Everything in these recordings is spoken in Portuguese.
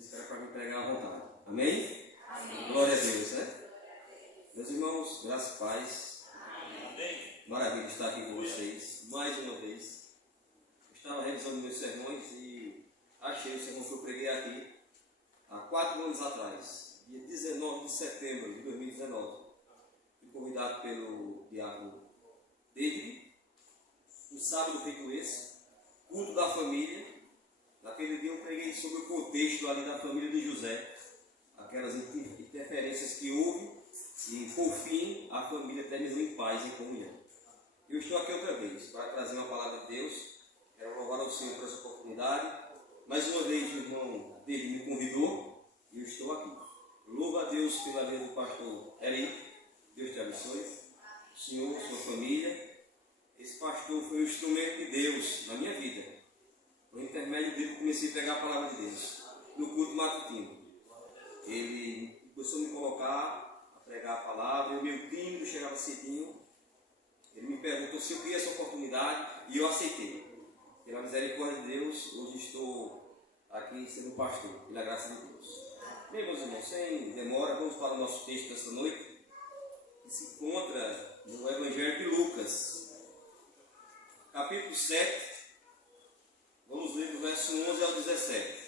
disse que era para me pregar à vontade. Amém? Amém? Glória a Deus, né? Meus irmãos, graças e paz. Amém. Maravilha estar aqui com vocês mais uma vez. Eu estava revisando meus sermões e achei o sermão que eu preguei aqui há 4 anos atrás, dia 19 de setembro de 2019. Fui convidado pelo diácono David, um sábado feito esse, culto da família. Naquele dia eu preguei sobre o contexto ali da família de José, aquelas interferências que houve e, por fim, a família terminou em paz, em comunhão. Eu estou aqui outra vez para trazer uma palavra de Deus. Quero louvar ao Senhor por essa oportunidade. Mais uma vez o irmão David me convidou e eu estou aqui. Louva a Deus pela vida do pastor Eri. Deus te abençoe. O Senhor, sua família. Esse pastor foi um instrumento de Deus na minha vida. Por intermédio dele, comecei a pegar a palavra de Deus no culto matutino. Ele começou a me colocar a pregar a palavra. Eu, meio tímido, chegava cedinho. Ele me perguntou se eu queria essa oportunidade e eu aceitei. Pela misericórdia de Deus, hoje estou aqui sendo pastor, pela graça de Deus. Bem, meus irmãos, sem demora, vamos para o nosso texto desta noite, que se encontra no Evangelho de Lucas, capítulo 7. Vamos ler do verso 11 ao 17.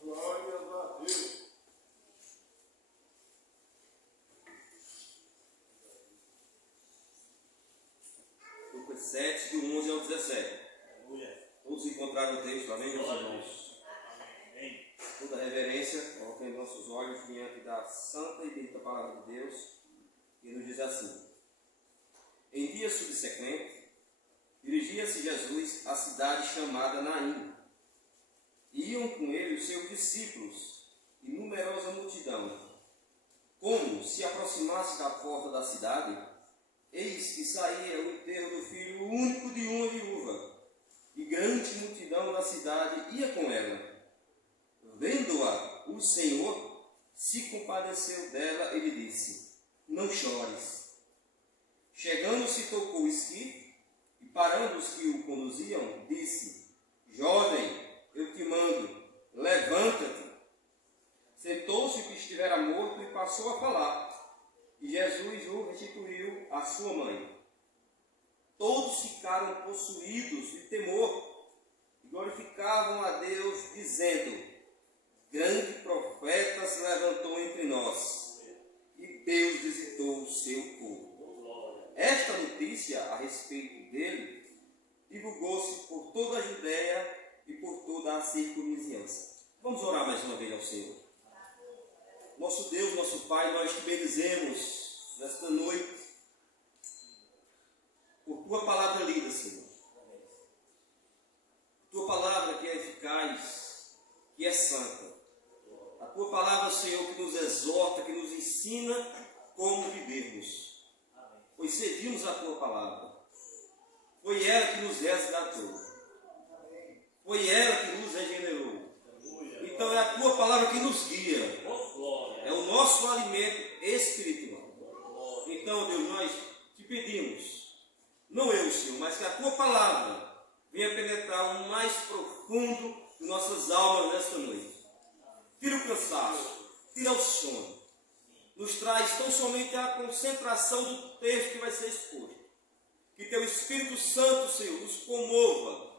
Glória a Deus. Lucas 7, do 11 ao 17. Todos encontraram o texto, amém, meus irmãos? Amém. Toda reverência, coloquem nossos olhos diante da santa e bendita palavra de Deus, que nos diz assim: em dia subsequente, dirigia-se Jesus à cidade chamada Naim. Iam com ele os seus discípulos e numerosa multidão. Como se aproximasse da porta da cidade, eis que saía o enterro do filho único de uma viúva, e grande multidão da cidade ia com ela. Vendo-a, o Senhor se compadeceu dela e lhe disse: não chores. Chegando-se, tocou o esquife, e parando os que o conduziam, disse: jovem, eu te mando, levanta-te. Sentou-se o que estivera morto e passou a falar, e Jesus o restituiu à sua mãe. Todos ficaram possuídos de temor e glorificavam a Deus, dizendo: grande profeta se levantou entre nós, e Deus visitou o seu povo. Esta notícia a respeito dele divulgou-se por toda a Judéia e por toda a circunvizinhança. Vamos orar mais uma vez ao Senhor. Nosso Deus, nosso Pai, nós te bendizemos nesta noite por tua palavra lida, Senhor. Tua palavra que é eficaz, que é santa. A tua palavra, Senhor, que nos exorta, que nos ensina como vivermos. Pois servimos a tua palavra. Foi ela que nos resgatou. Foi ela que nos regenerou. Então é a tua palavra que nos guia. É o nosso alimento espiritual. Então, Deus, nós te pedimos, não eu, Senhor, mas que a tua palavra venha penetrar o mais profundo de nossas almas nesta noite. Tira o cansaço, tira o sono. Nos traz tão somente a concentração do texto que vai ser exposto. Que teu Espírito Santo, Senhor, nos comova,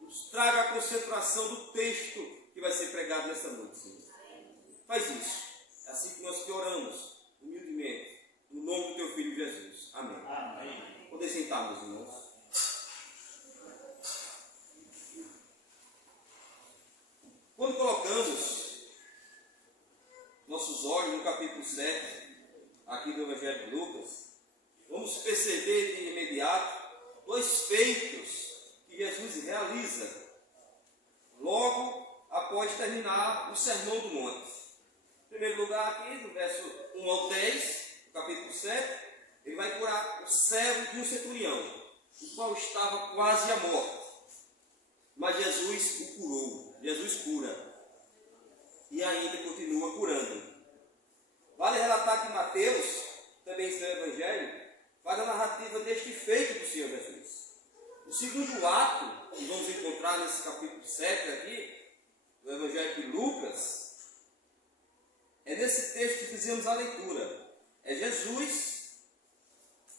nos traga a concentração do texto que vai ser pregado nesta noite, Senhor. Faz isso. É assim que nós te oramos, humildemente, no nome do teu Filho Jesus. Amém. Amém. Poder sentar, meus irmãos. Quando colocamos nossos olhos no capítulo 7, aqui do Evangelho de Lucas, vamos perceber de imediato 2 feitos que Jesus realiza logo após terminar o Sermão do Monte. Em primeiro lugar, aqui, do verso 1 ao 10, do capítulo 7, ele vai curar o servo de um centurião, o qual estava quase à morte. Mas Jesus o curou. Jesus cura. E ainda continua segundo ato que vamos encontrar nesse capítulo 7 aqui, do Evangelho de Lucas, é nesse texto que fizemos a leitura. É Jesus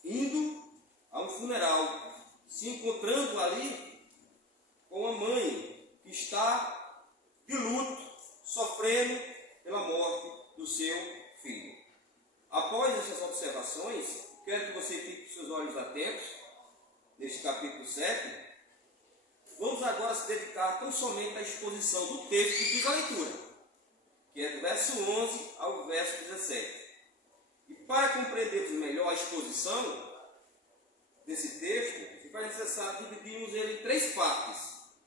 indo a um funeral, se encontrando ali com a mãe que está de luto, sofrendo pela morte do seu filho. Após essas observações, quero que você fique com seus olhos atentos neste capítulo 7. Vamos agora se dedicar tão somente à exposição do texto que fiz a leitura, que é do verso 11 ao verso 17. E para compreendermos melhor a exposição desse texto, se faz necessário dividirmos ele em 3 partes.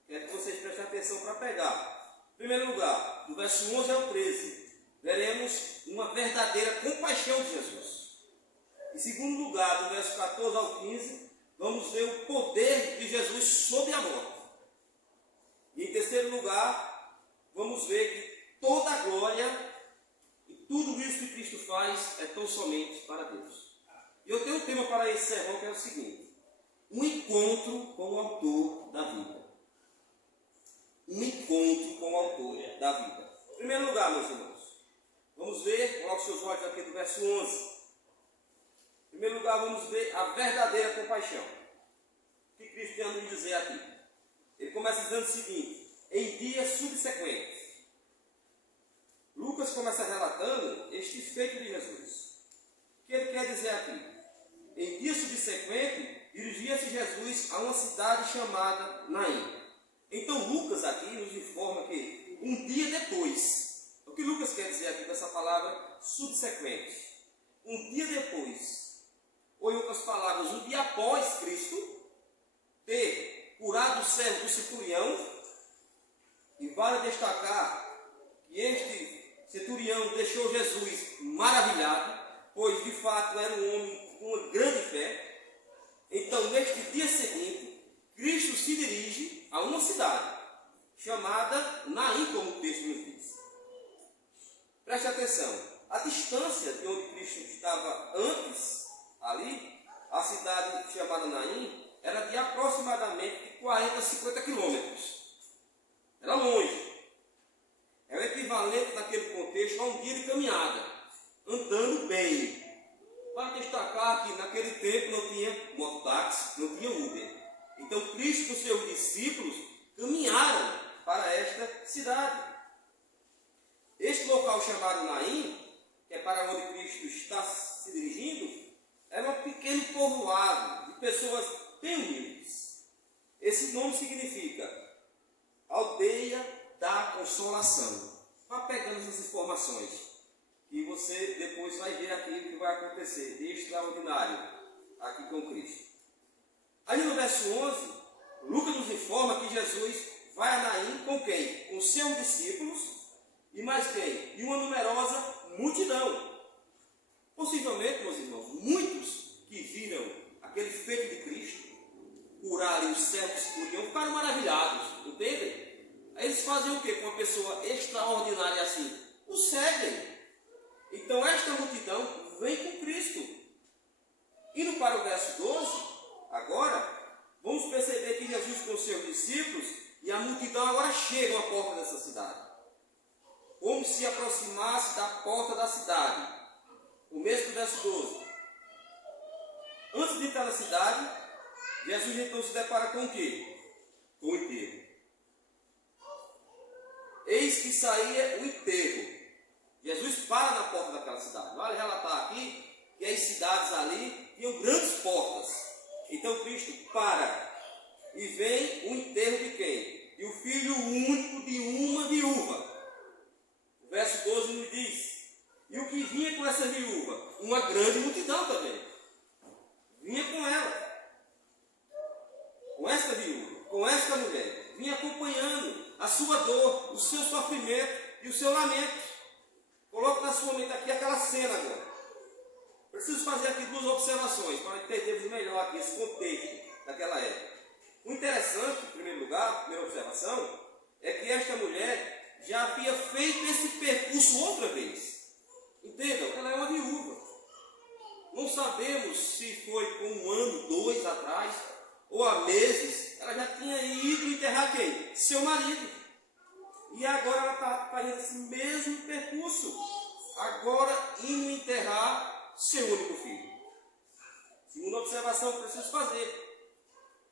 Quero que vocês prestem atenção para pegar. Em primeiro lugar, do verso 11 ao 13, veremos uma verdadeira compaixão de Jesus. Em segundo lugar, do verso 14 ao 15, vamos ver o poder de Jesus sobre a morte. E em terceiro lugar, vamos ver que toda a glória e tudo isso que Cristo faz é tão somente para Deus. E eu tenho um tema para esse sermão que é o seguinte: um encontro com o autor da vida. Um encontro com o autor da vida. Em primeiro lugar, meus irmãos, vamos ver, coloque seus olhos aqui do verso 11. Em primeiro lugar, vamos ver a verdadeira compaixão. O que Cristo tem a nos dizer aqui? Ele começa dizendo o seguinte: em dias subsequentes. Lucas começa relatando este feito de Jesus. O que ele quer dizer aqui? Em dias subsequentes, dirigia-se Jesus a uma cidade chamada Naim. Então Lucas aqui nos informa que um dia depois, o que Lucas quer dizer aqui com essa palavra subsequente? Um dia depois, ou em outras palavras, um dia após Cristo ter curado o servo do centurião. E vale destacar que este centurião deixou Jesus maravilhado, pois de fato era um homem com uma grande fé. Então, neste dia seguinte, Cristo se dirige a uma cidade chamada Naim, como o texto nos diz. Preste atenção, a distância de onde Cristo estava antes, ali, a cidade chamada Naim, era de aproximadamente 40 a 50 quilômetros. Era longe. É o equivalente naquele contexto a um dia de caminhada, andando bem. Vale destacar que naquele tempo não tinha mototáxi, não tinha Uber. Então Cristo e seus discípulos caminharam para esta cidade. Este local chamado Naim, que é para onde Cristo está se dirigindo, era um pequeno povoado de pessoas bem humildes. Esse nome significa aldeia da consolação. Vá pegando essas informações e você depois vai ver aquilo que vai acontecer de extraordinário aqui com Cristo. Aí no verso 11, Lucas nos informa que Jesus vai a Naim com quem? Com seus discípulos e mais quem? E uma numerosa multidão. Possivelmente, meus irmãos, muitos que viram aquele feito de Cristo, curar os servos centurião, ficaram maravilhados, entendem? Aí eles fazem o quê com uma pessoa extraordinária assim? O seguem. Então esta multidão vem com Cristo. Indo para o verso 12, agora, vamos perceber que Jesus com seus discípulos e a multidão agora chegam à porta dessa cidade. Como se aproximasse da porta da cidade. O mesmo verso 12. Antes de entrar na cidade, Jesus então se depara com o quê? Com o enterro. Eis que saía o enterro. Jesus para na porta daquela cidade. Vale relatar aqui que as cidades ali tinham grandes portas. Então Cristo para e vem o enterro de quem? De um filho único de uma viúva. O verso 12 nos diz: e o que vinha com essa viúva? Uma grande multidão também. Vinha com ela. Com esta viúva, com esta mulher. Vinha acompanhando a sua dor, o seu sofrimento e o seu lamento. Coloque na sua mente aqui aquela cena agora. Preciso fazer aqui 2 observações para entendermos melhor aqui esse contexto daquela época. O interessante, em primeiro lugar, a primeira observação, é que esta mulher já havia feito esse percurso outra vez. Entendam, ela é uma viúva. Não sabemos se foi com 1 ano, 2 atrás, ou há meses, ela já tinha ido enterrar quem? Seu marido. E agora ela está fazendo esse mesmo percurso. Agora indo enterrar seu único filho. Segunda observação que eu preciso fazer.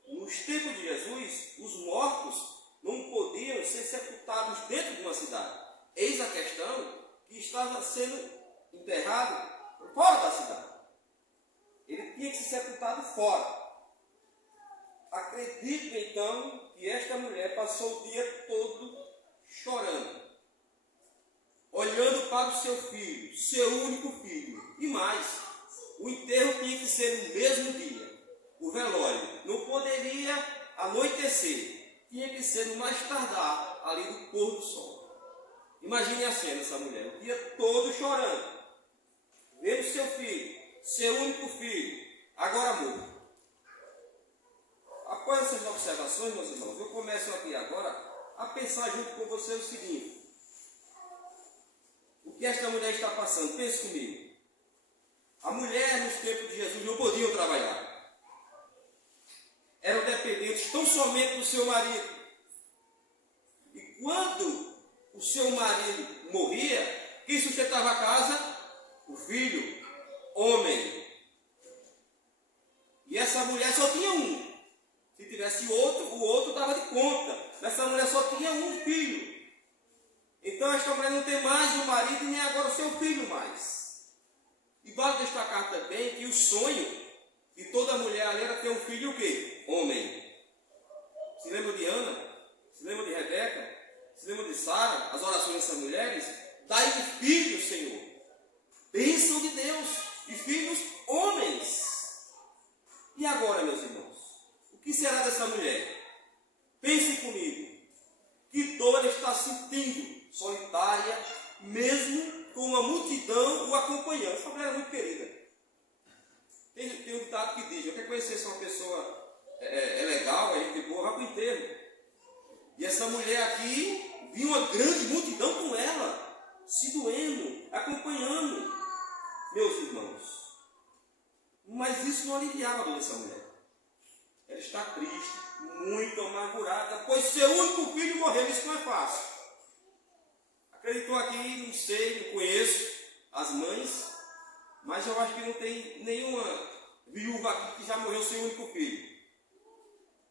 Nos tempos de Jesus, os mortos não podiam ser sepultados dentro de uma cidade. Eis a questão que estava sendo enterrado fora da cidade. Ele tinha que ser sepultado fora. Acredito então que esta mulher passou o dia todo chorando, olhando para o seu filho, seu único filho. E mais, o enterro tinha que ser no mesmo dia. O velório não poderia anoitecer, tinha que ser no mais tardar, ali do pôr do sol. Imagine a cena, essa mulher, o dia todo chorando, vendo seu filho, seu único filho, agora morto. Após essas observações, meus irmãos, eu começo aqui agora a pensar junto com você o seguinte: o que esta mulher está passando? Pense comigo. A mulher nos tempos de Jesus não podia trabalhar. Eram dependentes tão somente do seu marido. E quando o seu marido morria, quem sustentava a casa? O filho, homem. E essa mulher só tinha um. Se tivesse outro, o outro dava de conta. Essa mulher só tinha um filho. Então esta mulher não tem mais o marido e nem agora o seu filho mais. E vale destacar também que o sonho de toda mulher ali era ter um filho o quê? Homem. Se lembra de Ana? Se lembra de Rebeca? Se lembra de Sara? As orações dessas mulheres? Dai-me filhos, Senhor. Bênção de Deus. E filhos homens. E agora, meus irmãos? O que será dessa mulher? Pense comigo. Que dor ela está sentindo, solitária, mesmo com uma multidão o acompanhando. Essa mulher é muito querida. Tem um ditado que diz: eu quero conhecer se uma pessoa é legal, é gente boa, vai para o enterro. E essa mulher aqui viu uma grande multidão com ela, se doendo, acompanhando. Meus irmãos, mas isso não aliviava a dor dessa mulher. Ela está triste, muito amargurada, pois seu único filho morreu. Isso não é fácil. Acreditou aqui, não sei, não conheço as mães, mas eu acho que não tem nenhuma viúva aqui que já morreu sem único filho.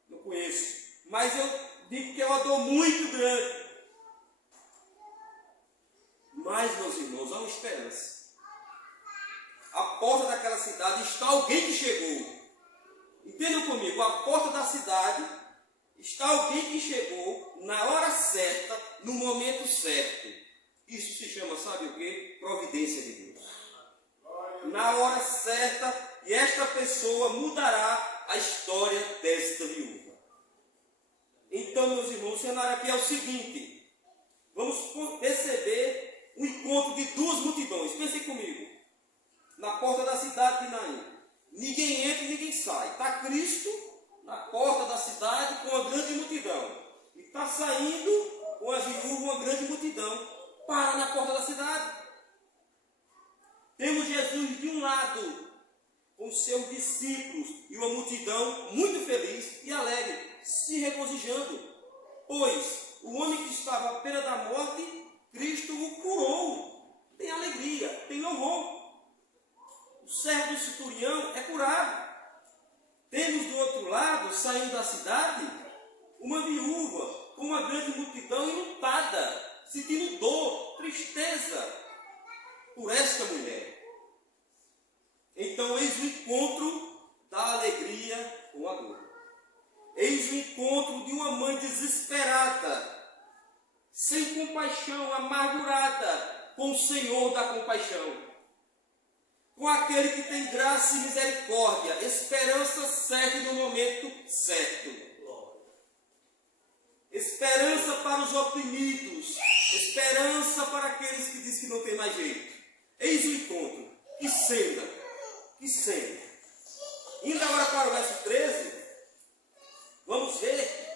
Não conheço. Mas eu digo que é uma dor muito grande. Mas, meus irmãos, há uma esperança. À porta daquela cidade está alguém que chegou. Entendam comigo, à porta da cidade está alguém que chegou na hora certa, no momento certo. Isso se chama, sabe o quê? Providência de Deus. Na hora certa, e esta pessoa mudará a história desta viúva. Então, meus irmãos, o cenário aqui é o seguinte: vamos perceber o encontro de duas multidões. Pensem comigo. Na porta da cidade de Naim. Ninguém entra e ninguém sai. Está Cristo na porta da cidade com uma grande multidão. E está saindo com a viúva uma grande multidão. Para na porta da cidade. Temos Jesus de um lado, com seus discípulos e uma multidão muito feliz e alegre, se regozijando. Pois o homem que estava à beira da morte, Cristo o curou. Tem alegria, tem louvor. O servo do centurião é curado. Temos do outro lado, saindo da cidade, uma viúva com uma grande multidão enlutada, sentindo dor, tristeza por esta mulher. Então, eis o encontro da alegria com a dor. Eis o encontro de uma mãe desesperada, sem compaixão, amargurada, com o Senhor da compaixão. Com aquele que tem graça e misericórdia, esperança certa no momento certo. Esperança para os oprimidos, esperança para aqueles que dizem que não tem mais jeito. Eis o encontro. Que cena, que cena. Indo agora para o verso 13, vamos ver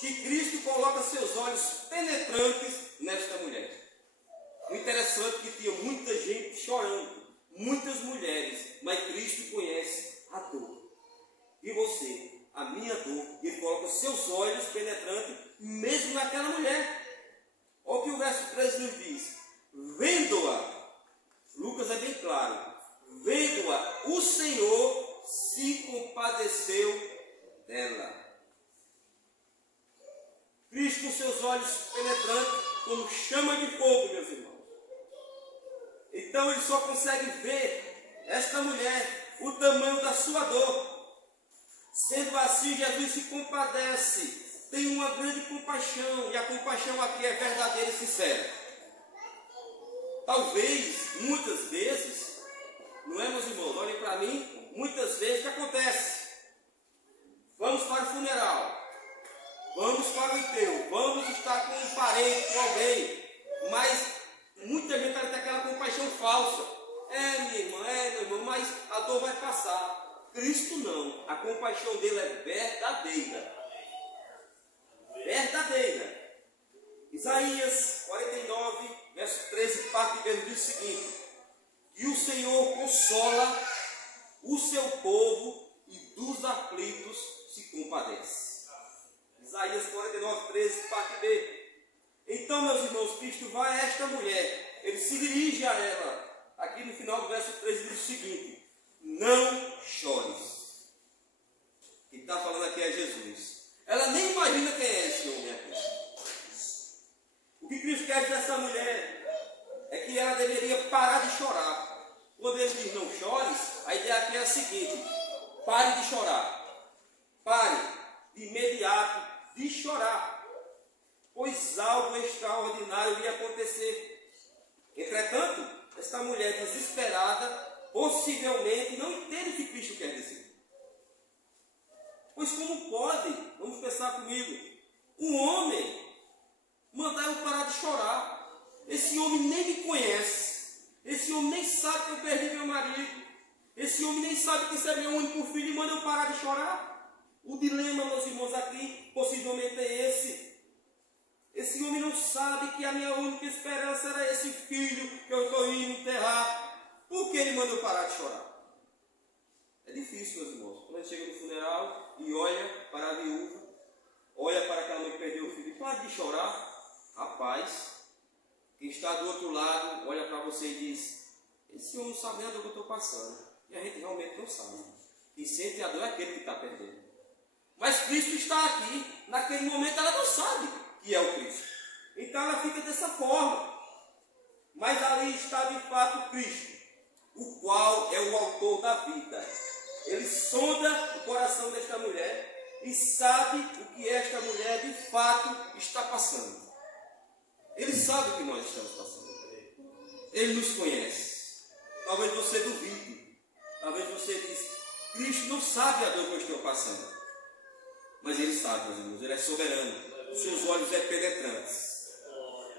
que Cristo coloca seus olhos penetrantes nesta mulher. O interessante é que tinha muita gente chorando. Muitas mulheres, mas Cristo conhece a dor. E você, a minha dor, Ele coloca seus olhos penetrantes mesmo naquela mulher. Olha o que o verso 13 nos diz. Vendo-a, Lucas é bem claro, vendo-a, o Senhor se compadeceu dela. Cristo com seus olhos penetrantes como chama de fogo, meus irmãos. Então ele só consegue ver esta mulher, o tamanho da sua dor. Sendo assim, Jesus se compadece, tem uma grande compaixão, e a compaixão aqui é verdadeira e sincera. Talvez, muitas vezes, não é, meus irmãos? Olhem para mim, muitas vezes o que acontece? Vamos para o funeral, vamos para o enterro, vamos estar com um parente, com alguém, mas muita gente vai ter aquela compaixão falsa. Minha irmã, meu irmão, mas a dor vai passar. Cristo não, a compaixão dele é verdadeira. Verdadeira. Isaías 49, verso 13, parte B, diz o seguinte: e o Senhor consola o seu povo e dos aflitos se compadece. Isaías 49, 13, parte B. Então, meus irmãos, Cristo vai a esta mulher, ele se dirige a ela. Aqui no final do verso 13 diz o seguinte: não chores. Quem está falando aqui é Jesus. Ela nem imagina quem é esse homem aqui. O que Cristo quer dizer dessa mulher é que ela deveria parar de chorar. Quando ele diz não chores, a ideia aqui é a seguinte: pare de chorar. Pare de imediato de chorar, pois algo extraordinário ia acontecer. Entretanto, esta mulher desesperada possivelmente não entende o que Cristo quer dizer. Pois como pode, vamos pensar comigo, um homem mandar eu parar de chorar? Esse homem nem me conhece, esse homem nem sabe que eu perdi meu marido, esse homem nem sabe que esse é meu único filho e manda eu parar de chorar? O dilema, meus irmãos, aqui possivelmente é esse. Esse homem não sabe que a minha única esperança era esse filho que eu estou indo enterrar. Por que ele mandou parar de chorar? É difícil, meus irmãos. Quando a gente chega no funeral e olha para a viúva, olha para aquela mãe que perdeu o filho e para de chorar, rapaz, quem está do outro lado olha para você e diz: esse homem não sabe nem a dor que eu estou passando. E a gente realmente não sabe. Quem sente a dor é aquele que está perdendo. Mas Cristo está aqui, naquele momento ela não sabe que é o Cristo. Então ela fica dessa forma. Mas ali está de fato Cristo, o qual é o autor da vida. Ele sonda o coração desta mulher e sabe o que esta mulher de fato está passando. Ele sabe o que nós estamos passando. Ele nos conhece. Talvez você duvide. Talvez você diz: Cristo não sabe a dor que eu estou passando. Mas Ele sabe, meus irmãos. Ele é soberano. Seus olhos é penetrantes,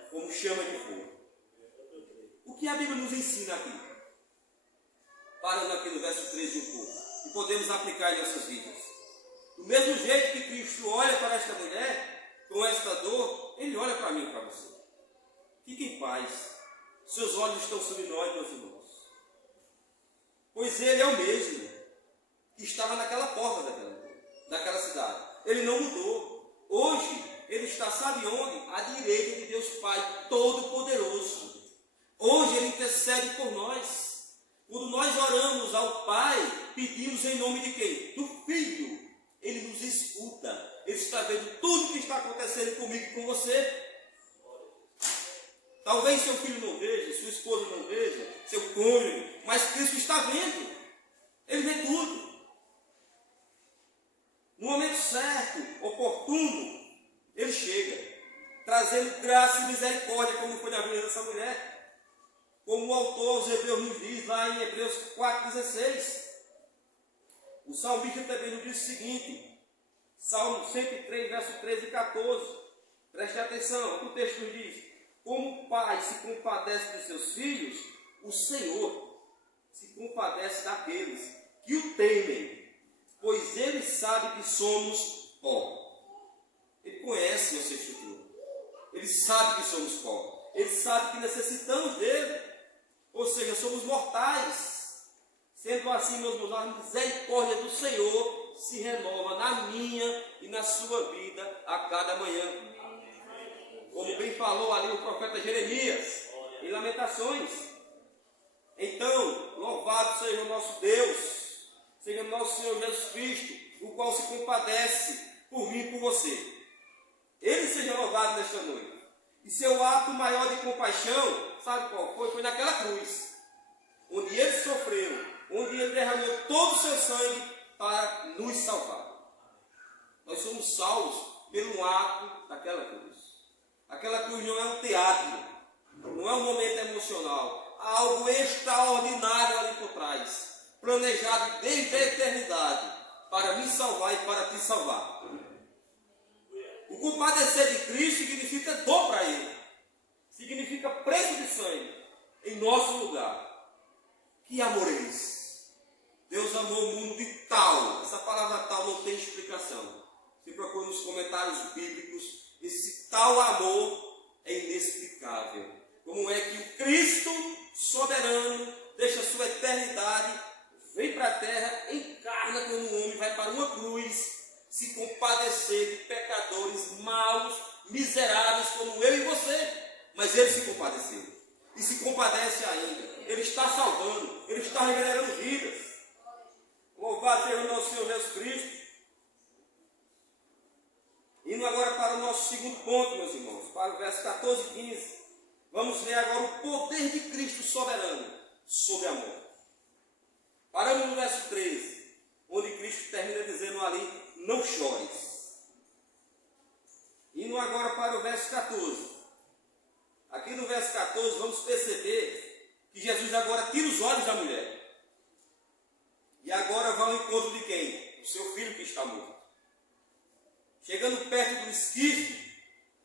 como chama de fogo. O que a Bíblia nos ensina aqui? Parando aqui no verso 13 um pouco, e podemos aplicar em nossas vidas. Do mesmo jeito que Cristo olha para esta mulher, com esta dor, Ele olha para mim e para você. Fique em paz. Seus olhos estão sobre nós, meus irmãos. Pois Ele é o mesmo que estava naquela porta daquela cidade. Ele não mudou. Hoje, Ele está, sabe onde? À direita de Deus Pai Todo-Poderoso. Hoje Ele intercede por nós. Quando nós oramos ao Pai, pedimos em nome de quem? Do Filho. Ele nos escuta. Ele está vendo tudo o que está acontecendo comigo e com você. Talvez seu filho não veja, sua esposa não veja, seu cônjuge, mas Cristo está vendo. Ele vê tudo. No momento certo, oportuno, Ele chega, trazendo graça e misericórdia, como foi na vida dessa mulher. Como o autor aos Hebreus nos diz, lá em Hebreus 4,16. O salmista também nos diz o seguinte, Salmo 103, verso 13 e 14. Preste atenção, o que o texto nos diz. Como o pai se compadece dos seus filhos, o Senhor se compadece daqueles que o temem, pois Ele sabe que somos pó. Ele conhece nossa estrutura. Ele sabe que somos pó. Ele sabe que necessitamos dele. Ou seja, somos mortais. Sendo assim, meus irmãos, a misericórdia do Senhor se renova na minha e na sua vida a cada manhã. Como bem falou ali o profeta Jeremias, em Lamentações. Então, louvado seja o nosso Deus, seja o nosso Senhor Jesus Cristo, o qual se compadece por mim e por você. Ele seja louvado nesta noite. E seu ato maior de compaixão, sabe qual foi? Foi naquela cruz, onde ele sofreu, onde ele derramou todo o seu sangue para nos salvar. Nós somos salvos pelo ato daquela cruz. Aquela cruz não é um teatro, não é um momento emocional, há algo extraordinário ali por trás, planejado desde a eternidade, para me salvar e para te salvar. O compadecer de Cristo significa dor para Ele, significa preço de sangue em nosso lugar. Que amor é esse? Deus amou o mundo de tal, essa palavra tal não tem explicação. Se procura nos comentários bíblicos, esse tal amor é inexplicável. Como é que o Cristo soberano deixa a sua eternidade, vem para a terra, encarna como um homem, vai para uma cruz, se compadecer de pecadores maus, miseráveis como eu e você. Mas ele se compadeceu. E se compadece ainda. Ele está salvando, ele está regenerando vidas. Louvado seja o nosso Senhor Jesus Cristo. Indo agora para o nosso segundo ponto, meus irmãos, para o verso 14 e 15. Vamos ver agora o poder de Cristo soberano sobre a morte. Paramos no verso 13, onde Cristo termina dizendo ali, não chores. Indo agora para o verso 14. Aqui no verso 14 vamos perceber que Jesus agora tira os olhos da mulher. E agora vai ao encontro de quem? O seu filho que está morto. Chegando perto do esquife,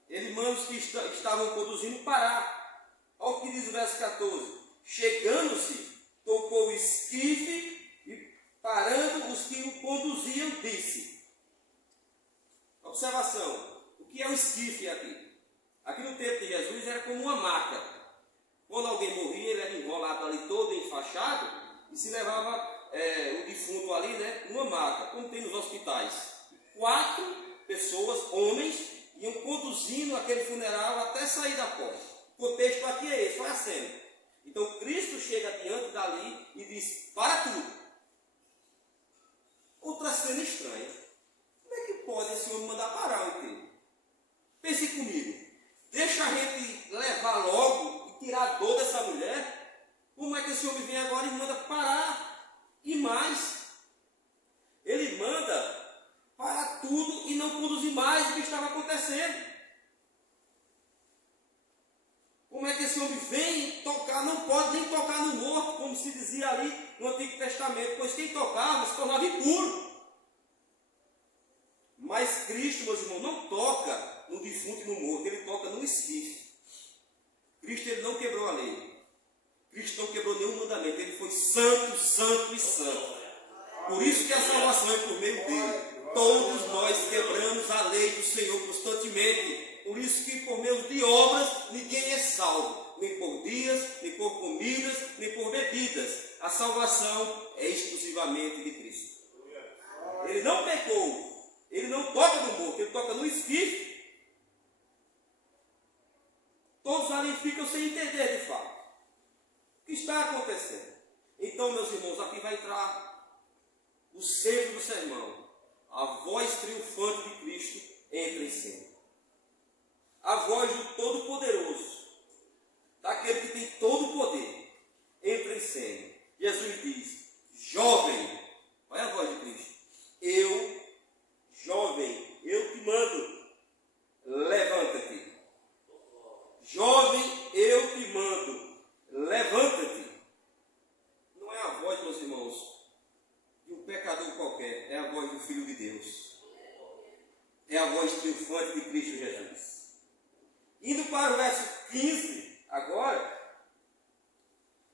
ele manda os que estavam conduzindo parar. Olha o que diz o verso 14. Chegando-se, tocou o esquife e parando os que o conduziam, disse. Observação. O que é o esquife aqui? Aqui no tempo de Jesus era como uma maca. Quando alguém morria, ele era enrolado ali todo enfaixado e se levava o defunto ali, né, numa maca, como tem nos hospitais. 4 pessoas, homens, iam conduzindo aquele funeral até sair da porta. O contexto aqui é esse, olha a cena. Então Cristo chega diante dali e diz, para tudo. Outra cena estranha. Como é que pode esse homem mandar parar o inteiro? Pense comigo. Deixa a gente levar logo e tirar a dor dessa mulher. Como é que esse homem vem agora e manda parar? E mais, ele manda parar tudo e não conduzir mais o que estava acontecendo. Como é que esse homem vem tocar? Não pode nem tocar no morto, como se dizia ali no Antigo Testamento, pois quem tocava se tornava impuro. Mas Cristo, meus irmãos, não toca no defunto e no morto, ele toca no esquife. Cristo ele não quebrou a lei. Cristo não quebrou nenhum mandamento, ele foi santo, santo e santo. Por isso que a salvação é por meio dele. Todos nós quebramos a lei do Senhor constantemente. Por isso que por meio de obras ninguém é salvo. Nem por dias, nem por comidas, nem por bebidas. A salvação é exclusivamente de Cristo. Ele não pecou. Ele não toca no morto, ele toca no esquife. Todos ali ficam sem entender de fato. O que está acontecendo? Então, meus irmãos, aqui vai entrar o centro do sermão. A voz triunfante de Cristo entra em cena. A voz do Todo-Poderoso, daquele que tem todo o poder, entra em cena. Jesus diz, jovem, olha a voz de Cristo, jovem, eu te mando, levanta-te. Jovem, eu te mando, levanta-te. Não é a voz, meus irmãos, de um pecador qualquer, é a voz do Filho de Deus. É a voz triunfante de Cristo Jesus. Indo para o verso 15, agora,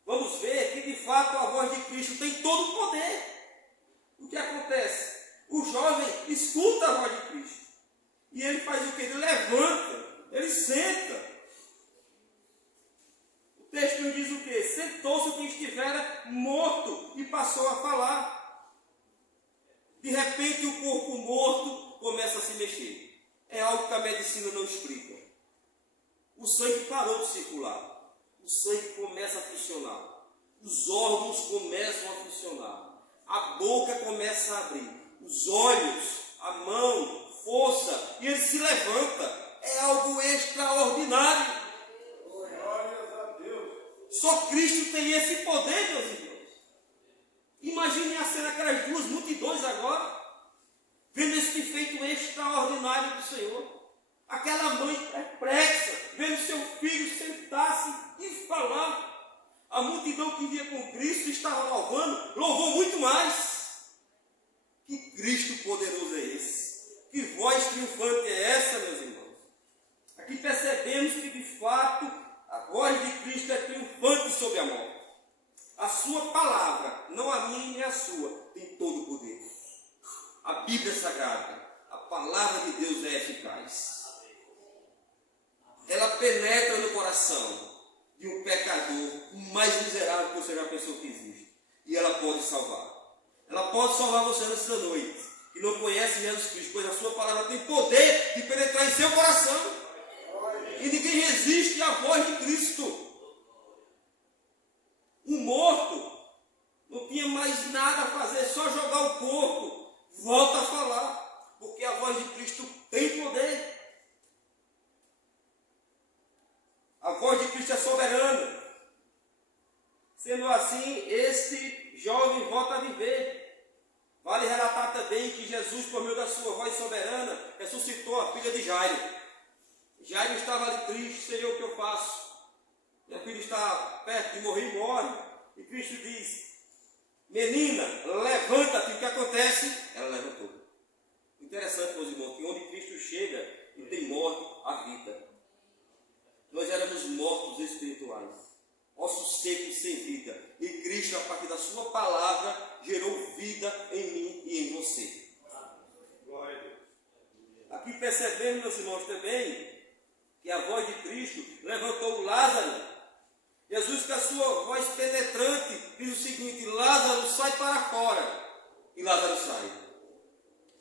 vamos ver que de fato a voz de Cristo tem todo o poder. O que acontece? O jovem escuta a voz de Cristo. E ele faz o que? Ele levanta, ele senta. O texto nos diz o quê? Sentou-se quem estivera morto e passou a falar. De repente o corpo morto começa a se mexer. É algo que a medicina não explica. O sangue parou de circular. O sangue começa a funcionar. Os órgãos começam a funcionar. A boca começa a abrir. Os olhos, a mão, força. E ele se levanta. É algo extraordinário. Glórias a Deus. Só Cristo tem esse poder, meus irmãos. Imaginem a cena, aquelas duas multidões agora, vendo esse feito extraordinário do Senhor. Aquela mãe perplexa, vendo seu filho sentar-se e falar. A multidão que via com Cristo estava louvando, louvou muito mais. Que Cristo poderoso é esse? Que voz triunfante é essa, meus irmãos? Aqui percebemos que, de fato, a voz de Cristo é triunfante sobre a morte. A sua palavra, não a minha nem a sua, tem todo o poder. A Bíblia Sagrada, a palavra de Deus é eficaz. Ela penetra no coração de um pecador, o mais miserável que você já pensou que existe. E ela pode salvar. Ela pode salvar você nessa noite, que não conhece Jesus Cristo, pois a sua palavra tem poder de penetrar em seu coração. E ninguém resiste à voz de Cristo. O morto não tinha mais nada a fazer, só jogar o corpo, volta a falar, porque a voz de Cristo tem poder. A voz de Cristo é soberana. Sendo assim, este jovem volta a viver. Vale relatar também que Jesus, por meio da sua voz soberana, ressuscitou a filha de Jairo. Jairo estava ali triste, Senhor, o que eu faço? Minha filha está perto de morrer e morre. E Cristo diz, menina, levanta-te. O que acontece? Ela levantou. Interessante, meus irmãos, que onde Cristo chega e tem morte, a vida. Nós éramos mortos espirituais, ossos secos sem vida. E Cristo, a partir da sua palavra, gerou vida em mim e em você. Glória a Deus. Aqui percebemos, meus irmãos, também que a voz de Cristo levantou Lázaro. Jesus, com a sua voz penetrante, diz o seguinte, Lázaro, sai para fora. E Lázaro sai.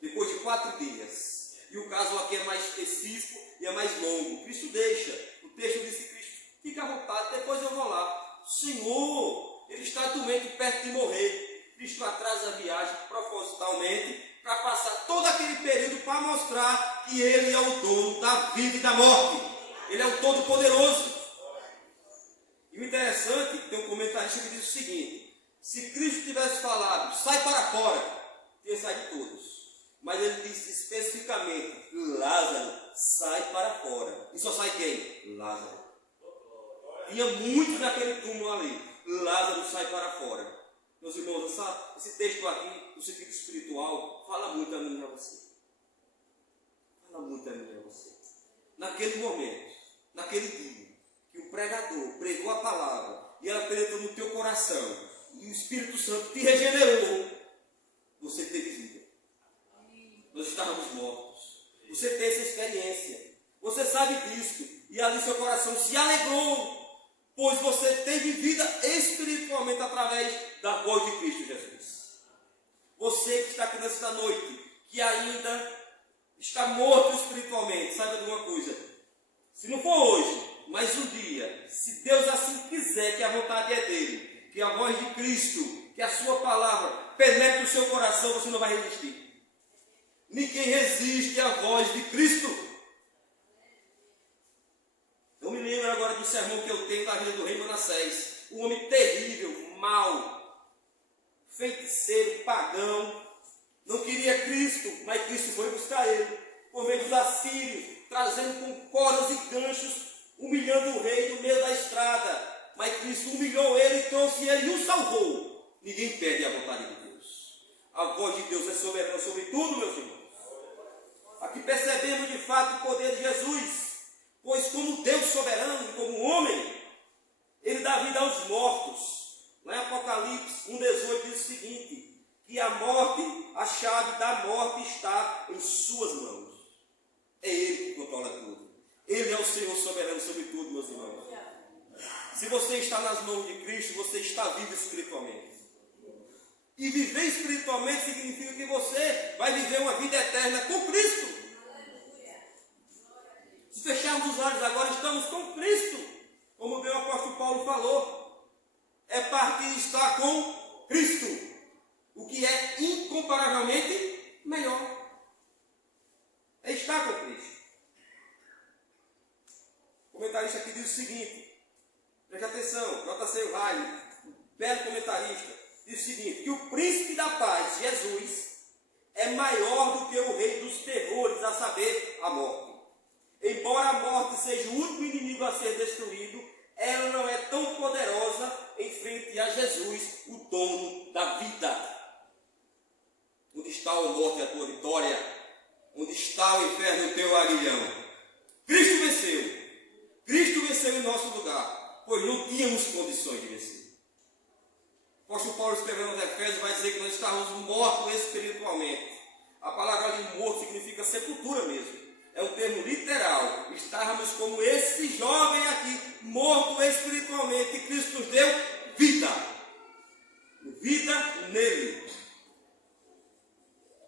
Depois de 4 dias. E o caso aqui é mais específico e é mais longo. Cristo deixa. O texto diz que Cristo fica à vontade, depois eu vou lá. Senhor, ele está doente, perto de morrer. Cristo atrasa a viagem propositalmente para passar todo aquele período para mostrar que ele é o dono da vida e da morte. Ele é o Todo-Poderoso. E o interessante, tem um comentarista que diz o seguinte, se Cristo tivesse falado, sai para fora, tinha saído todos. Mas ele disse especificamente, Lázaro, sai para fora. E só sai quem? Lázaro. Tinha muito naquele túmulo ali. Lázaro sai para fora. Meus irmãos, esse texto aqui, no sentido espiritual, fala muito a mim e a você. Fala muito a mim e a você. Naquele momento, naquele dia, que o pregador pregou a palavra e ela penetrou no teu coração e o Espírito Santo te regenerou, você teve vida. Nós estávamos mortos. Você tem essa experiência. Você sabe disso. E ali seu coração se alegrou, pois você teve vida espiritualmente através da voz de Cristo Jesus. Você que está aqui nesta noite, que ainda está morto espiritualmente, saiba de uma coisa. Se não for hoje, mas um dia, se Deus assim quiser, que a vontade é dele, que a voz de Cristo, que a sua palavra penetre no seu coração, você não vai resistir. Ninguém resiste à voz de Cristo. Eu me lembro agora do sermão que eu tenho da vida do rei Manassés. Um homem terrível, mau, feiticeiro, pagão. Não queria Cristo, mas Cristo foi buscar ele. Por meio dos assírios, trazendo com cordas e ganchos, humilhando o rei no meio da estrada. Mas Cristo humilhou ele, trouxe ele e o salvou. Ninguém perde a vontade de Deus. A voz de Deus é soberana sobre tudo, meus irmãos. Aqui percebemos de fato o poder de Jesus, pois como Deus soberano, como homem, ele dá vida aos mortos. Lá em Apocalipse 1,18 diz o seguinte, que a morte, a chave da morte está em suas mãos. É ele que controla tudo. Ele é o Senhor soberano sobre tudo, meus irmãos. Se você está nas mãos de Cristo, você está vivo espiritualmente. E viver espiritualmente significa que você vai viver uma vida eterna com Cristo. Se fecharmos os olhos agora, estamos com Cristo. Como bem o apóstolo Paulo falou, é partir e estar com Cristo, o que é incomparavelmente melhor. É estar com Cristo. O comentarista aqui diz o seguinte, preste atenção, J.C. Ryle, belo comentarista, diz o seguinte, que o príncipe da paz, Jesus, é maior do que o rei dos terrores, a saber, a morte. Embora a morte seja o último inimigo a ser destruído, ela não é tão poderosa em frente a Jesus, o dono da vida. Onde está a morte, a tua vitória? Onde está o inferno, o teu aguilhão? Cristo venceu. Cristo venceu em nosso lugar, pois não tínhamos condições de vencer. O apóstolo Paulo escrevendo aos Efésios vai dizer que nós estávamos mortos espiritualmente. A palavra ali morto significa sepultura mesmo. É um termo literal. Estávamos como esse jovem aqui, morto espiritualmente, e Cristo nos deu vida. Vida nele.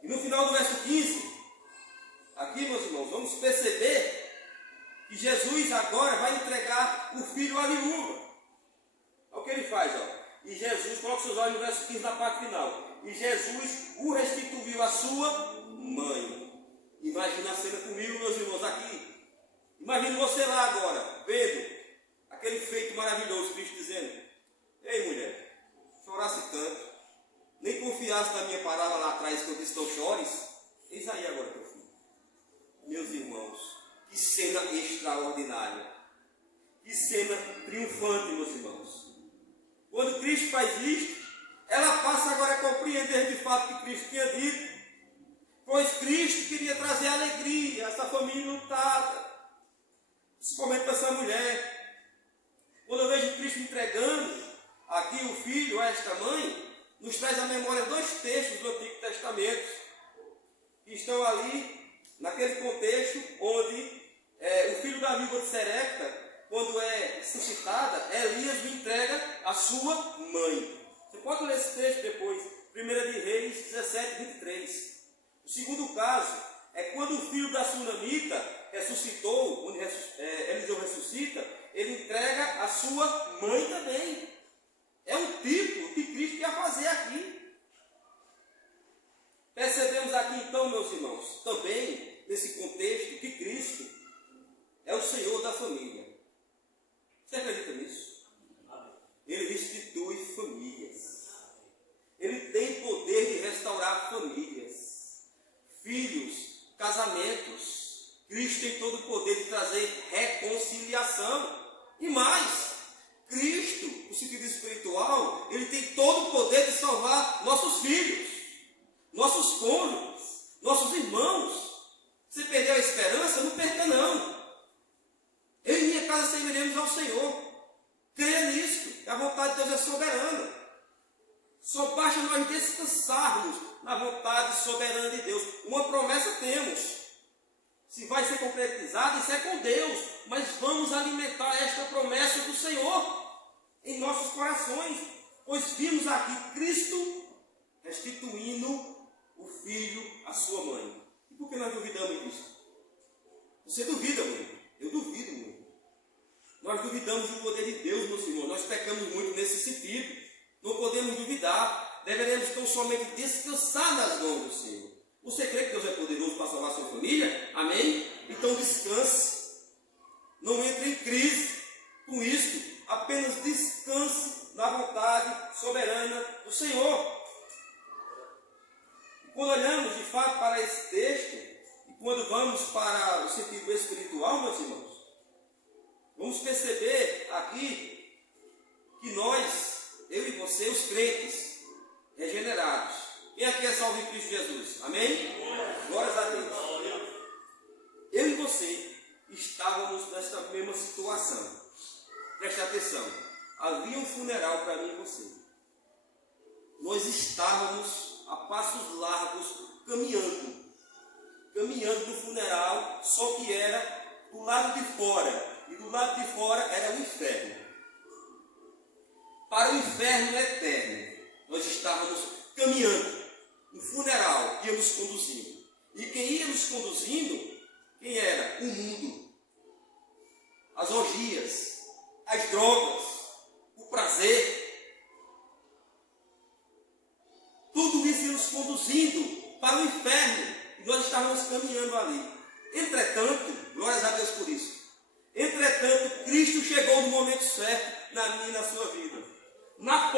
E no final do verso 15, aqui, meus irmãos, vamos perceber que Jesus agora vai entregar o filho à viúva. Olha o que ele faz, ó. E Jesus, coloca seus olhos no verso 15 na parte final. E Jesus o restituiu à sua mãe. Imagina a cena comigo, meus irmãos, aqui. Imagine você lá agora, vendo aquele feito maravilhoso, Cristo dizendo: ei, mulher, chorasse tanto, nem confiasse na minha palavra lá atrás, quando disse não chores. Eis aí agora teu filho. Meus irmãos, que cena extraordinária. Que cena triunfante, meus irmãos. Quando Cristo faz isto, ela passa agora a compreender de fato o que Cristo tinha dito. Pois Cristo queria trazer alegria a essa família lutada, principalmente para essa mulher. Quando eu vejo Cristo entregando aqui o filho a esta mãe, nos traz à memória dois textos do Antigo Testamento, que estão ali, naquele contexto onde o filho da viúva de Serepta, quando é ressuscitada, Elias lhe entrega a sua mãe. Você pode ler esse texto depois, 1 de Reis 17, 23. O segundo caso é quando o filho da sunamita ressuscitou, onde Eliseu ressuscita, ele entrega a sua mãe também. É um tipo que Cristo ia fazer aqui. Percebemos aqui então, meus irmãos, também nesse contexto, que Cristo é o Senhor da família. Você acredita nisso? Ele restitui famílias. Ele tem poder de restaurar famílias. Filhos, casamentos. Cristo tem todo o poder de trazer reconciliação. E mais, Cristo, no sentido espiritual, ele tem todo o poder de salvar nossos filhos, nossos cônjuges, nossos irmãos. Você perdeu a esperança? Não perca não. Eu e minha casa serviremos ao Senhor. Creia nisso. A vontade de Deus é soberana. Só basta nós descansarmos na vontade soberana de Deus. Uma promessa temos. Se vai ser concretizada, isso é com Deus. Mas vamos alimentar esta promessa do Senhor em nossos corações. Pois vimos aqui Cristo restituindo o filho à sua mãe. E por que nós duvidamos disso? Você duvida, mãe? Eu duvido, mãe. Nós duvidamos do poder de Deus, meus irmãos. Nós pecamos muito nesse sentido. Não podemos duvidar. Deveremos tão somente descansar nas mãos do Senhor. Você crê que Deus é poderoso para salvar a sua família? Amém? Então descanse. Não entre em crise com isso. Apenas descanse na vontade soberana do Senhor. E quando olhamos de fato para esse texto, e quando vamos para o sentido espiritual, meus irmãos, vamos perceber aqui que nós, eu e você, os crentes regenerados, quem aqui é salvo em Cristo Jesus? Amém? Glórias a Deus. Eu e você estávamos nessa mesma situação. Preste atenção. Havia um funeral para mim e você. Nós estávamos a passos largos caminhando no funeral, só que era do lado de fora. E do lado de fora era o inferno. Para o inferno eterno. Nós estávamos estávamos caminhando, um funeral ia nos conduzindo. E quem ia nos conduzindo, quem era? O mundo, as orgias, as drogas, o prazer. Tudo isso ia nos conduzindo para o inferno. E nós estávamos caminhando ali. Entretanto, glórias a Deus por isso. Entretanto, Cristo chegou no momento certo na minha e na sua vida. Na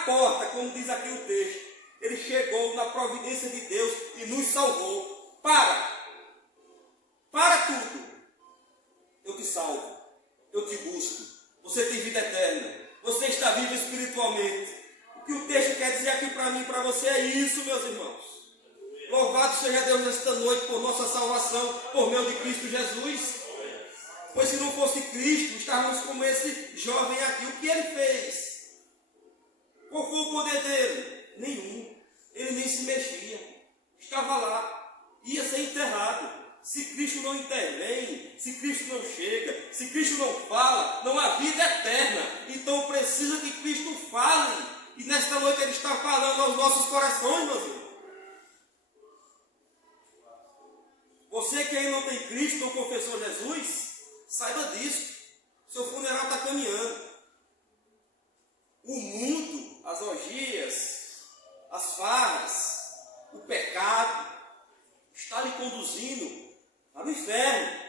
porta, como diz aqui o texto, ele chegou na providência de Deus e nos salvou. Para tudo. Eu te salvo, eu te busco. Você tem vida eterna, você está vivo espiritualmente. O que o texto quer dizer aqui para mim e para você é isso, meus irmãos. Louvado seja Deus nesta noite por nossa salvação, por meio de Cristo Jesus. Pois se não fosse Cristo, estávamos como esse jovem aqui. O que ele fez? Qual foi o poder dele? Nenhum. Ele nem se mexia. Estava lá. Ia ser enterrado. Se Cristo não intervém, se Cristo não chega, se Cristo não fala, não há vida eterna. Então precisa que Cristo fale. E nesta noite ele está falando aos nossos corações, meus irmãos. Você que aí não tem Cristo, não confessou Jesus, saiba disso. Seu funeral está caminhando. O mundo, as orgias, as farras, o pecado, está lhe conduzindo para o inferno.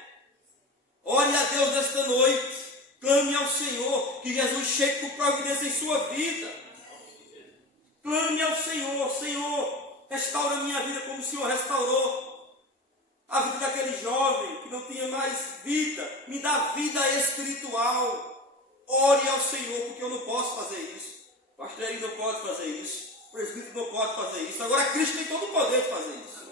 Ore a Deus nesta noite. Clame ao Senhor que Jesus chegue com providência em sua vida. Clame ao Senhor. Senhor, restaura a minha vida como o Senhor restaurou a vida daquele jovem que não tinha mais vida. Me dá vida espiritual. Ore ao Senhor, porque eu não posso fazer isso. O pastor não pode fazer isso. O presbítero não pode fazer isso. Agora Cristo tem todo o poder de fazer isso.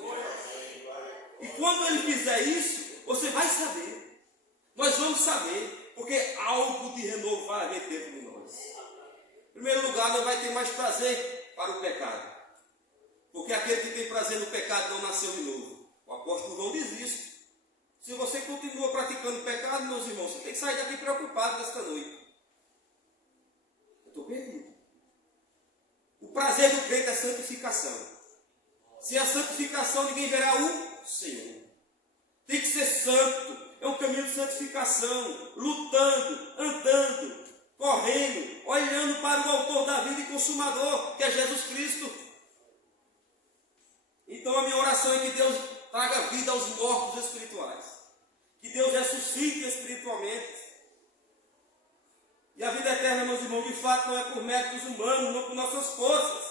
E quando ele fizer isso, você vai saber. Nós vamos saber, porque algo de renovo vai haver dentro de nós. Em primeiro lugar, não vai ter mais prazer para o pecado. Porque aquele que tem prazer no pecado não nasceu de novo. O apóstolo João diz isso. Se você continua praticando pecado, meus irmãos, você tem que sair daqui preocupado nesta noite. Eu estou perdido. O prazer do crente é santificação. Sem a santificação, ninguém verá o Senhor. Tem que ser santo. É um caminho de santificação. Lutando, andando, correndo, olhando para o autor da vida e consumador, que é Jesus Cristo. Então a minha oração é que Deus traga vida aos mortos espirituais. Que Deus ressuscite espiritualmente. E a vida eterna, meus irmãos, de fato não é por métodos humanos, não por nossas forças.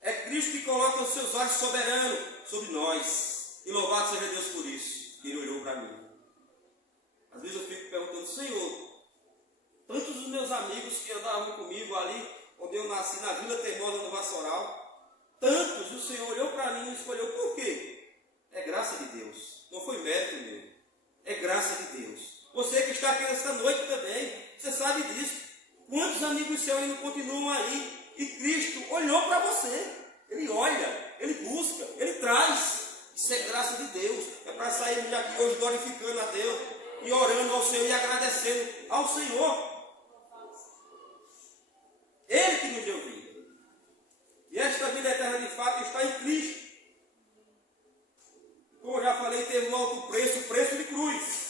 É Cristo que coloca os seus olhos soberanos sobre nós. E louvado seja Deus por isso. Ele olhou para mim. Às vezes eu fico perguntando, Senhor, tantos dos meus amigos que andavam comigo ali, onde eu nasci, na Vila Teimosa, no Vassoural, tantos, o Senhor olhou para mim e escolheu. Por quê? É graça de Deus. Não foi mérito meu. É graça de Deus. Você que está aqui nessa noite também, você sabe disso. Quantos amigos seus ainda continuam aí? E Cristo olhou para você. Ele olha, Ele busca, Ele traz. Isso é graça de Deus. É para sairmos daqui hoje glorificando a Deus e orando ao Senhor e agradecendo ao Senhor. Ele que nos deu vida. E esta vida eterna de fato está em Cristo. Como eu já falei, teve um alto preço, o preço de cruz.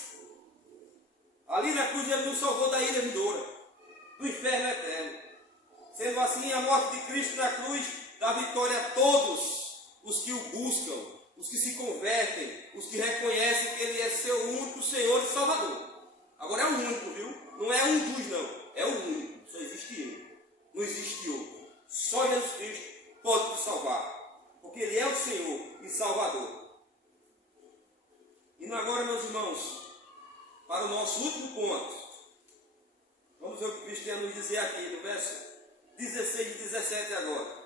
Ali na cruz ele nos salvou da ira vindoura, do inferno eterno. Sendo assim, a morte de Cristo na cruz dá vitória a todos os que o buscam, os que se convertem, os que reconhecem que Ele é seu único Senhor e Salvador. Agora é o único, viu? Não é um dos, não. É o único. Só existe Ele. Não existe outro. Só Jesus Cristo pode te salvar. Porque Ele é o Senhor e Salvador. Indo agora, meus irmãos, para o nosso último ponto. Vamos ver o que Cristo tem a nos dizer aqui, no verso 16 e 17 agora.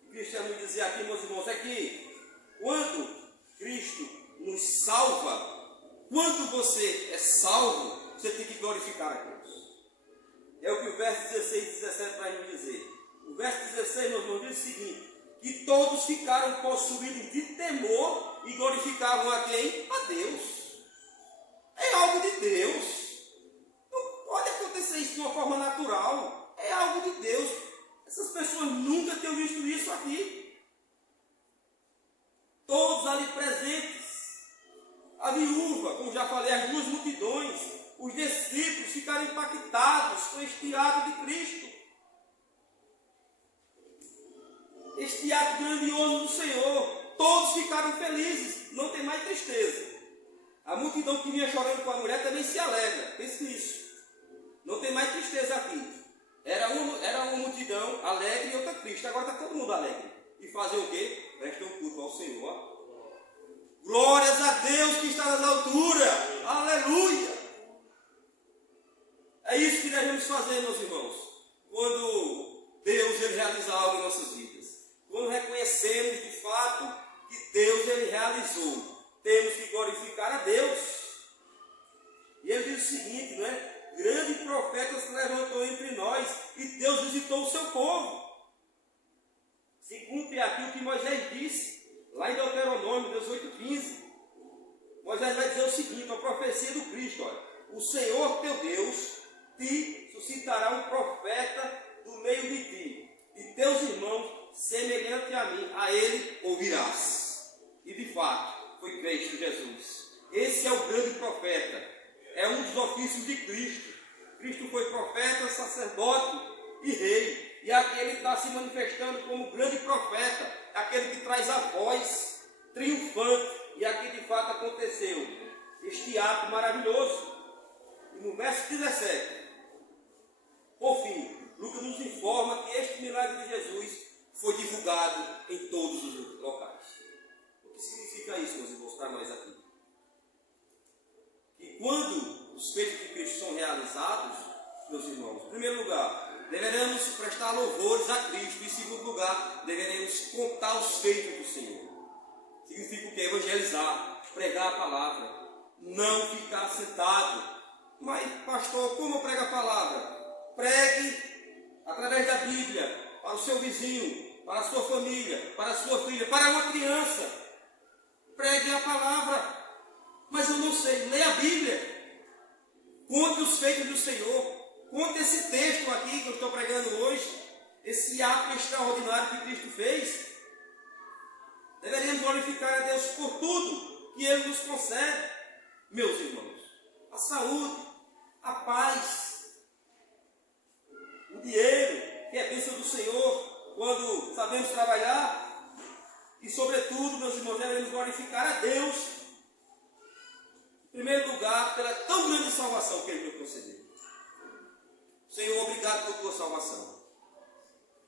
O que Cristo tem a nos dizer aqui, meus irmãos, é que quando Cristo nos salva, quando você é salvo, você tem que glorificar a Deus. É o que o verso 16 e 17 vai nos dizer. O verso 16, meus irmãos, diz o seguinte: que todos ficaram possuídos de temor e glorificavam a quem? A Deus. É algo de Deus. Não pode acontecer isso de uma forma natural. É algo ficaram impactados com este ato de Cristo. Este ato grandioso do Senhor. Todos ficaram felizes, não tem mais tristeza. A multidão que vinha chorando com a mulher também se alegra. Pense nisso. Não tem mais tristeza aqui. Era uma multidão alegre e outra triste. Agora está todo mundo alegre. E fazer o quê? Prestam culto ao Senhor. Glórias a Deus que está na altura. Aleluia. É isso que devemos fazer, meus irmãos. Quando Deus ele realiza algo em nossas vidas. Quando reconhecemos de fato que Deus ele realizou. Temos que glorificar a Deus. E ele diz o seguinte, não é? Grande profeta se levantou entre nós e Deus visitou o seu povo. Se cumpre aqui o que Moisés disse, lá em Deuteronômio 18:15. Moisés vai dizer o seguinte, a profecia do Cristo, olha, o Senhor teu Deus te suscitará um profeta do meio de ti, e teus irmãos, semelhante a mim, a ele ouvirás. E de fato, foi Cristo Jesus. Esse é o grande profeta. É um dos ofícios de Cristo. Cristo foi profeta, sacerdote e rei. E aqui ele está se manifestando como grande profeta, aquele que traz a voz triunfante. E aqui de fato aconteceu este ato maravilhoso. E no verso 17, por fim, Lucas nos informa que este milagre de Jesus foi divulgado em todos os locais. O que significa isso, meus irmãos, para nós aqui? Que quando os feitos de Cristo são realizados, meus irmãos, em primeiro lugar, deveremos prestar louvores a Cristo. Em segundo lugar, deveremos contar os feitos do Senhor. Significa o que? Evangelizar, pregar a palavra, não ficar sentado. Mas, pastor, como eu prego a palavra? Pregue através da Bíblia, para o seu vizinho, para a sua família, para a sua filha, para uma criança. Pregue a palavra. Mas eu não sei, leia a Bíblia. Conte os feitos do Senhor. Conte esse texto aqui que eu estou pregando hoje. Esse ato extraordinário que Cristo fez. Deveríamos glorificar a Deus por tudo que Ele nos concede. Meus irmãos, a saúde, a paz, o dinheiro, que é bênção do Senhor, quando sabemos trabalhar. E sobretudo, meus irmãos, devemos glorificar a Deus. Em primeiro lugar, pela tão grande salvação que Ele nos concedeu. Senhor, obrigado por tua salvação.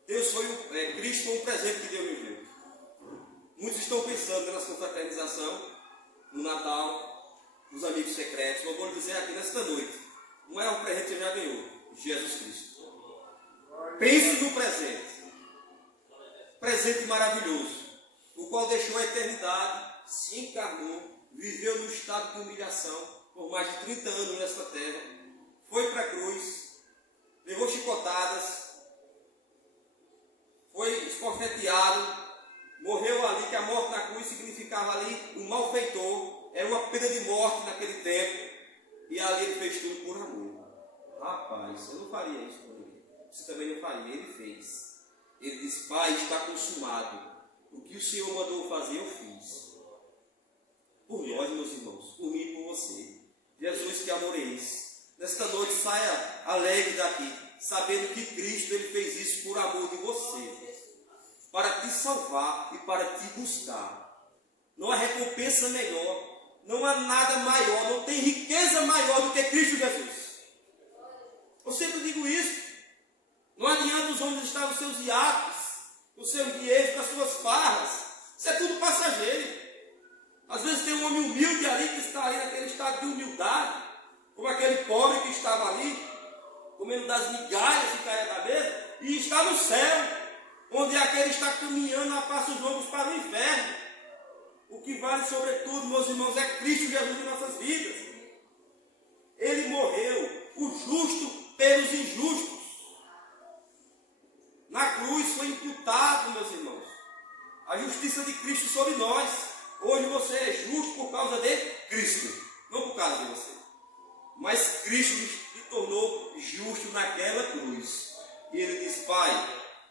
Cristo foi um presente que Deus me deu. Muitos estão pensando na sua fraternização, no Natal, nos amigos secretos. Eu vou lhe dizer aqui nesta noite, não é um presente que você já ganhou, Jesus Cristo. Pense no presente. Presente maravilhoso, o qual deixou a eternidade, se encarnou, viveu no estado de humilhação por mais de 30 anos nesta terra, foi para a cruz, levou chicotadas, foi esbofeteado, morreu ali, que a morte na cruz significava ali um malfeitor, era uma pena de morte naquele tempo, e ali ele fez tudo por amor. Rapaz, eu não faria isso por ninguém. Você também não faria, ele fez. Ele disse, Pai, está consumado. O que o Senhor mandou fazer, eu fiz. Por nós, meus irmãos, por mim e por você. Jesus, que amor é esse? Nesta noite, saia alegre daqui, sabendo que Cristo ele fez isso por amor de você, para te salvar e para te buscar. Não há recompensa melhor, não há nada maior, não tem riqueza maior do que Cristo Jesus. Eu sempre digo isso. Não adianta os homens estar nos seus iates, nos seus dinheiros, nas suas farras. Isso é tudo passageiro. Às vezes tem um homem humilde ali que está ali naquele estado de humildade, como aquele pobre que estava ali, comendo das migalhas que caia da mesa, e está no céu, onde aquele está caminhando a passos longos para o inferno. O que vale sobretudo, meus irmãos, é Cristo Jesus em nossas vidas. Ele morreu, o justo pelos injustos. Na cruz foi imputado, meus irmãos, a justiça de Cristo sobre nós. Hoje você é justo por causa de Cristo, não por causa de você. Mas Cristo lhe tornou justo naquela cruz. E ele diz, Pai,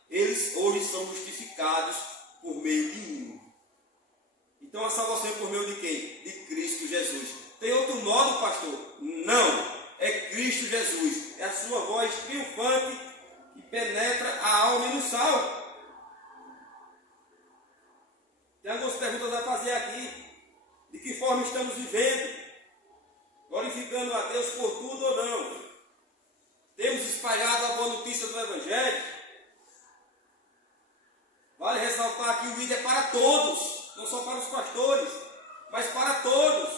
eles hoje são justificados por meio de mim. Então a salvação é por meio de quem? De Cristo Jesus. Tem outro modo, pastor? Não. é Cristo Jesus. É a sua voz triunfante que penetra a alma e nos salva. Tem algumas perguntas a fazer aqui. De que forma estamos vivendo? Glorificando a Deus por tudo ou não? Temos espalhado a boa notícia do Evangelho? Vale ressaltar que o vídeo é para todos, não só para os pastores, mas para todos.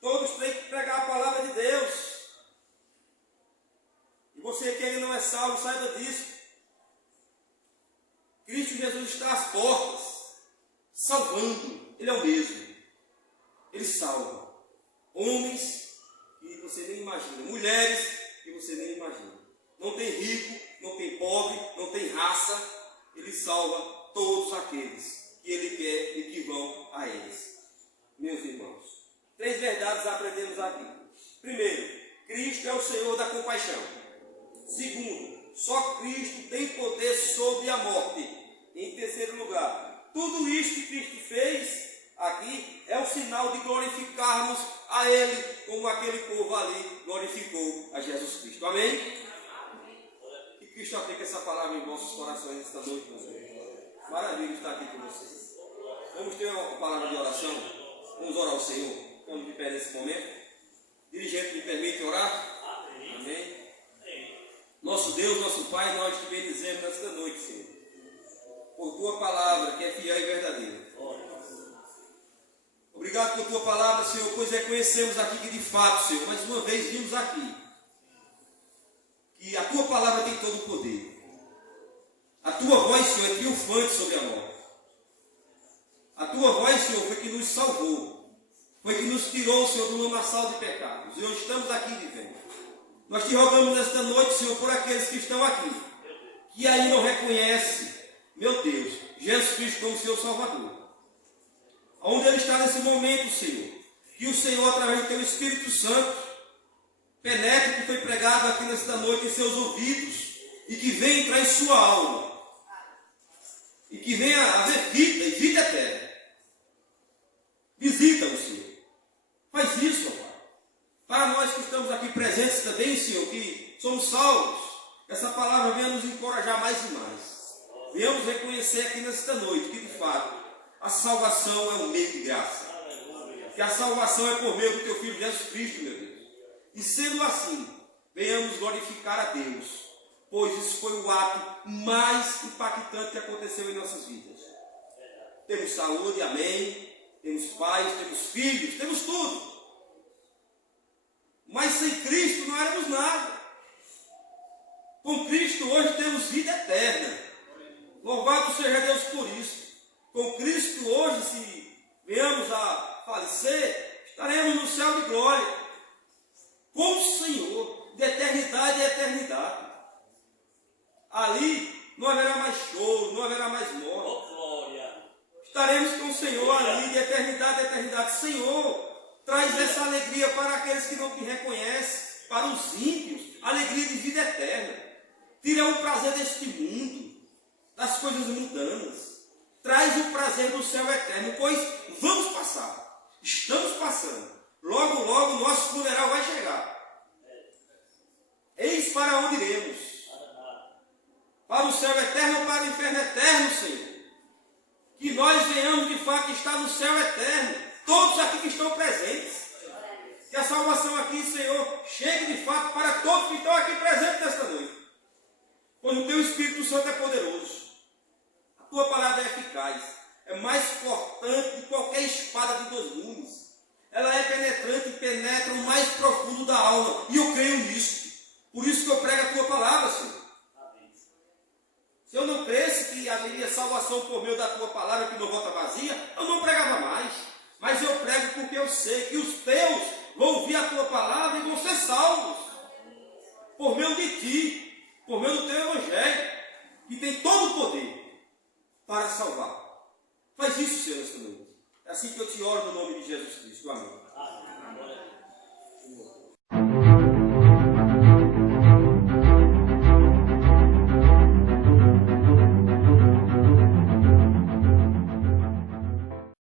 Todos têm que pregar a palavra de Deus. E você que ainda não é salvo, saiba disso. Cristo Jesus está às portas, salvando. Ele é o mesmo. Ele salva homens que você nem imagina, mulheres que você nem imagina. Não tem rico, não tem pobre, não tem raça. Ele salva todos aqueles que Ele quer e que vão a eles. Meus irmãos, 3 verdades aprendemos aqui. Primeiro, Cristo é o Senhor da compaixão. Segundo, só Cristo tem poder sobre a morte. Em terceiro lugar, tudo isso que Cristo fez aqui é um sinal de glorificarmos a Ele, como aquele povo ali glorificou a Jesus Cristo. Amém? Que Cristo aplique essa palavra em vossos corações esta noite, meus irmãos. Maravilha estar aqui com vocês. Vamos ter uma palavra de oração. Vamos orar ao Senhor. Vamos de pé nesse momento. Dirigente, me permite orar? Amém. Nosso Deus, nosso Pai, nós te bendizemos nesta noite, Senhor, por tua palavra que é fiel e verdadeira. Obrigado por tua palavra, Senhor, pois reconhecemos aqui que de fato, Senhor, mais uma vez vimos aqui que a tua palavra tem todo o poder. A tua voz, Senhor, é triunfante sobre a morte. A tua voz, Senhor, foi que nos salvou. Foi que nos tirou, Senhor, do lamaçal de pecados. E hoje estamos aqui vivendo. Nós te rogamos nesta noite, Senhor, por aqueles que estão aqui, que aí não reconhecem, meu Deus, Jesus Cristo como seu Salvador. Onde Ele está nesse momento, Senhor, que o Senhor, através do teu Espírito Santo, penetre o que foi pregado aqui nesta noite em seus ouvidos e que venha entrar em sua alma e que venha haver vida e vida eterna. Visita-o, Senhor. Faz isso, Pai. Para nós que estamos aqui presentes também, Senhor, que somos salvos, essa palavra venha nos encorajar mais e mais. Venhamos reconhecer aqui nesta noite que, de fato, a salvação é um meio de graça. Que a salvação é por meio do teu Filho Jesus Cristo, meu Deus. E sendo assim, venhamos glorificar a Deus, pois isso foi o ato mais impactante que aconteceu em nossas vidas. Temos saúde, amém. Temos pais, temos filhos, temos tudo. Mas sem Cristo não éramos nada. Com Cristo hoje temos vida eterna. Louvado seja Deus por isso. Com Cristo hoje, se venhamos a falecer, estaremos no céu de glória. Com o Senhor, de eternidade a eternidade. Ali não haverá mais choro, não haverá mais morte. Estaremos com o Senhor ali, de eternidade a eternidade. Senhor, traz essa alegria para aqueles que não te reconhecem, para os ímpios, alegria de vida eterna. Tira o prazer deste mundo, das coisas mundanas. Traz o prazer do céu eterno, pois vamos passar. Estamos passando. Logo, logo, nosso funeral vai chegar. Eis para onde iremos. Para o céu eterno ou para o inferno eterno, Senhor. Que nós venhamos de fato estar no céu eterno. Todos aqui que estão presentes. Que a salvação aqui, Senhor, chegue de fato para todos que estão aqui presentes nesta noite. Pois o teu Espírito Santo é poderoso. A tua palavra é eficaz. É mais cortante que qualquer espada de 2 gumes. Ela é penetrante e penetra o mais profundo da alma. E eu creio nisso. Por isso que eu prego a tua palavra, Senhor. Se eu não cresce que haveria salvação por meio da tua palavra que não volta vazia, eu não pregava mais. Mas eu prego porque eu sei que os teus vão ouvir a tua palavra e vão ser salvos. Por meio de ti, por meio do teu evangelho, que tem todo o poder para salvar. Faz isso, Senhor, nesta noite. É assim que eu te oro no nome de Jesus Cristo. Amém.